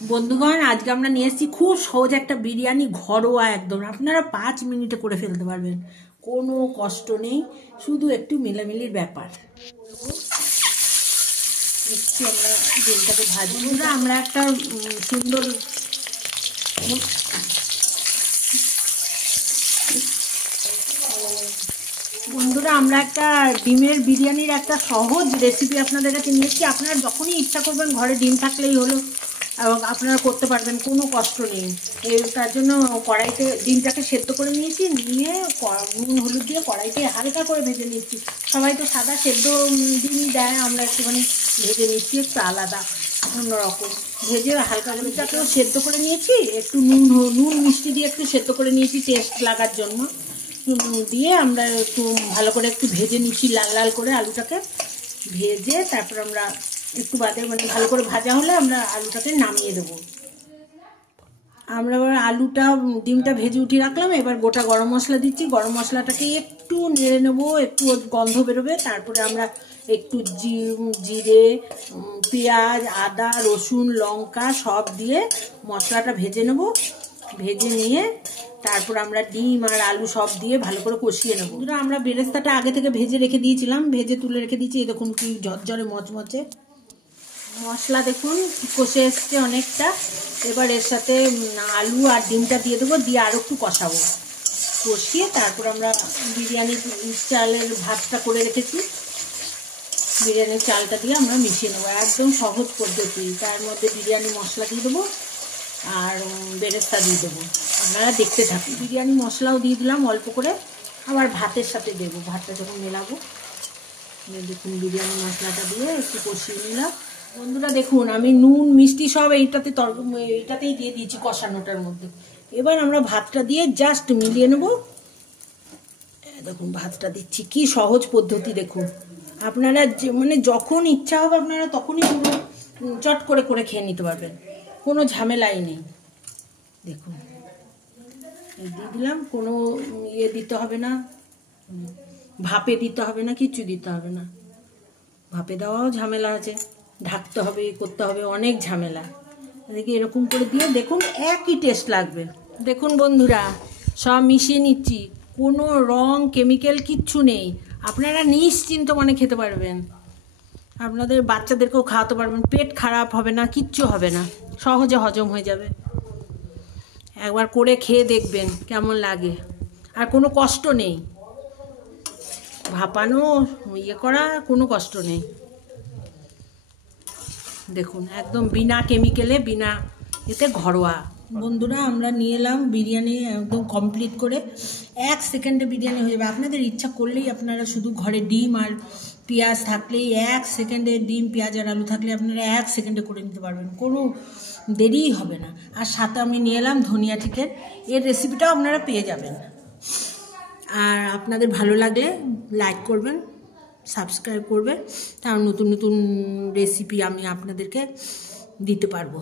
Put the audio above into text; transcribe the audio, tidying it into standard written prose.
বন্ধুগণ, আজকে আমরা নিয়ে এসেছি খুব সহজ একটা বিরিয়ানি, ঘরোয়া একদম। আপনারা 5 মিনিটে করে ফেলতে পারবেন, কোনো কষ্ট নেই, শুধু একটু মিলামিলির ব্যাপার। একটু আমরা ডিমটাকে ভাজি। আমরা একটা সুন্দর বন্ধুরা আমরা একটা ডিমের বিরিয়ানির একটা সহজ রেসিপি আপনাদের কাছে নিয়ে এসেছি। আপনারা যখনই ইচ্ছা করবেন ঘরে ডিম থাকলেই হলো, এবং আপনারা করতে পারবেন, কোনো কষ্ট নেই। তার জন্য কড়াইতে ডিমটাকে সেদ্ধ করে নিয়েছি, নিয়ে নুন হলুদ দিয়ে কড়াইতে হালকা করে ভেজে নিচ্ছি। সবাই তো সাদা সেদ্ধ ডিমই দেয়, আমরা একটুখানি ভেজে নিচ্ছি, একটু আলাদা অন্যরকম ভেজে হালকা করে ডিমটাকেও সেদ্ধ করে নিয়েছি। একটু নুন মিষ্টি দিয়ে একটু সেদ্ধ করে নিয়েছি টেস্ট লাগার জন্য। দিয়ে আমরা একটু ভালো করে একটু ভেজে নিচ্ছি, লাল লাল করে আলুটাকে ভেজে, তারপর আমরা একটু বাদে ভালো করে ভাজা হলে আমরা আলুটাকে নামিয়ে দেবো। আমরা এবার ডিমটা ভেজে উঠিয়ে রাখলাম। এবার গোটা গরম মশলা দিচ্ছি। গরম মশলাটাকে একটু নেড়ে নেবো, একটু গন্ধ বেরোবে। তারপরে আমরা একটু জিরে, পেঁয়াজ, আদা, রসুন, লঙ্কা সব দিয়ে মশলাটা ভেজে নেবো। ভেজে নিয়ে তারপর আমরা ডিম আর আলু সব দিয়ে ভালো করে কষিয়ে নেবো। আমরা বেরেস্তাটা আগে থেকে ভেজে রেখে দিয়েছিলাম, ভেজে তুলে রেখে দিয়েছি। এই দেখুন কি ঝরঝরে মচমচে মশলা, দেখুন কষে এসছে অনেকটা। এবার এর সাথে আলু আর ডিমটা দিয়ে দেবো, দিয়ে আরও একটু কষাবো। কষিয়ে তারপর আমরা বিরিয়ানির চালের ভাতটা করে রেখেছি, বিরিয়ানির চালটা দিয়ে আমরা মিশিয়ে নেবো। একদম সহজ পদ্ধতি। তার মধ্যে বিরিয়ানি মশলা দিয়ে দেবো আর বেরেস্তা দিয়ে দেবো। আপনারা দেখতে থাকুন। বিরিয়ানি মশলাও দিয়ে দিলাম অল্প করে, আবার ভাতের সাথে দেবো। ভাতটা যখন মেলাবো, দেখুন বিরিয়ানি মশলাটা দিয়ে একটু কষিয়ে নিলাম। বন্ধুরা দেখুন, আমি নুন মিষ্টি সব এইটাতেই দিয়ে দিয়েছি কষানোটার মধ্যে। এবার আমরা ভাতটা দিয়ে জাস্ট মিলিয়ে নেব। দেখুন ভাতটা দিচ্ছি, কি সহজ পদ্ধতি দেখুন। আপনারা যখন ইচ্ছা হবে আপনারা তখনই চট করে করে খেয়ে নিতে পারবেন, কোনো ঝামেলাই নেই। দেখুন দিয়ে দিলাম, কোনো দিতে হবে না, ভাপে দিতে হবে না, কিচ্ছু দিতে হবে না। ভাপে দেওয়াও ঝামেলা আছে, ঢাকতে হবে, করতে হবে, অনেক ঝামেলা। এদিকে এরকম করে দিয়ে দেখুন একই টেস্ট লাগবে। দেখুন বন্ধুরা, সব মিশিয়ে নিচ্ছি, কোনো রং কেমিক্যাল কিচ্ছু নেই। আপনারা নিশ্চিন্ত মনে খেতে পারবেন, আপনাদের বাচ্চাদেরকেও খাওয়াতে পারবেন, পেট খারাপ হবে না, কিচ্ছু হবে না, সহজে হজম হয়ে যাবে। একবার করে খেয়ে দেখবেন কেমন লাগে। আর কোনো কষ্ট নেই, ভাপানো করা কোনো কষ্ট নেই। দেখুন একদম বিনা কেমিক্যালে, বিনা এতে ঘরোয়া। বন্ধুরা আমরা নিয়ে এলাম বিরিয়ানি একদম কমপ্লিট করে। 1 সেকেন্ডে বিরিয়ানি হয়ে যাবে। আপনাদের ইচ্ছা করলেই আপনারা শুধু ঘরে ডিম আর পেঁয়াজ থাকলেই 1 সেকেন্ডে, ডিম পেঁয়াজ আর আলু থাকলে আপনারা 1 সেকেন্ডে করে নিতে পারবেন, কোনো দেরিই হবে না। আর সাথে আমি নিয়ে এলাম ধনিয়া চিকেন, এর রেসিপিটাও আপনারা পেয়ে যাবেন। আর আপনাদের ভালো লাগলে লাইক করবেন, সাবস্ক্রাইব করবেন, তার নতুন নতুন রেসিপি আমি আপনাদেরকে দিতে পারবো।